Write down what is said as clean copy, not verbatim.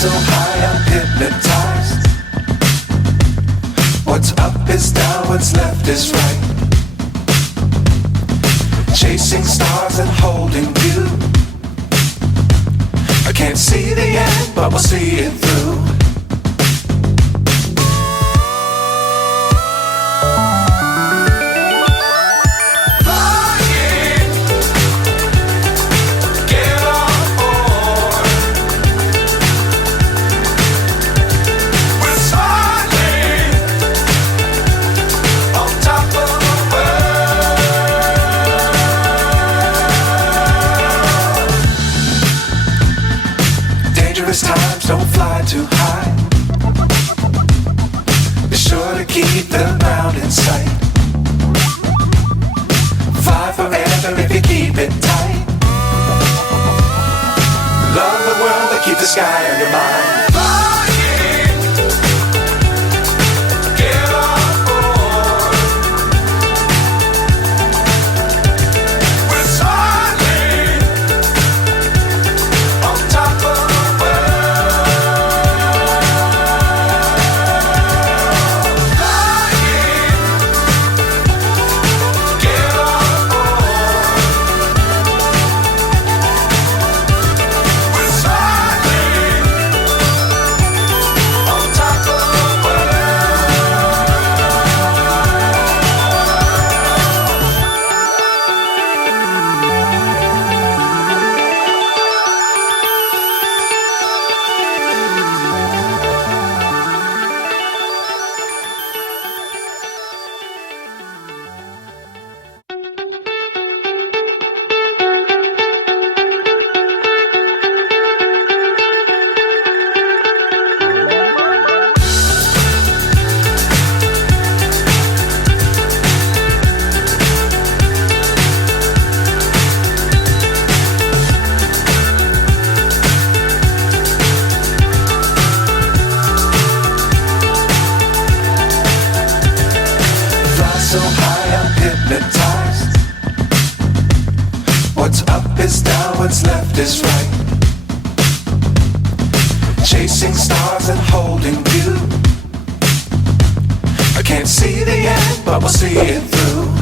So high I'm hypnotized. What's up is down, what's left is right. Chasing stars and holding you. I can't see the end, but we'll see it through. Times don't fly too high. Be sure to keep the ground in sight. Fly forever if you keep it tight. Love the world but keep the sky on your mind. So high I'm hypnotized. What's up is down, what's left is right. Chasing stars and holding you. I can't see the end, but we'll see it through.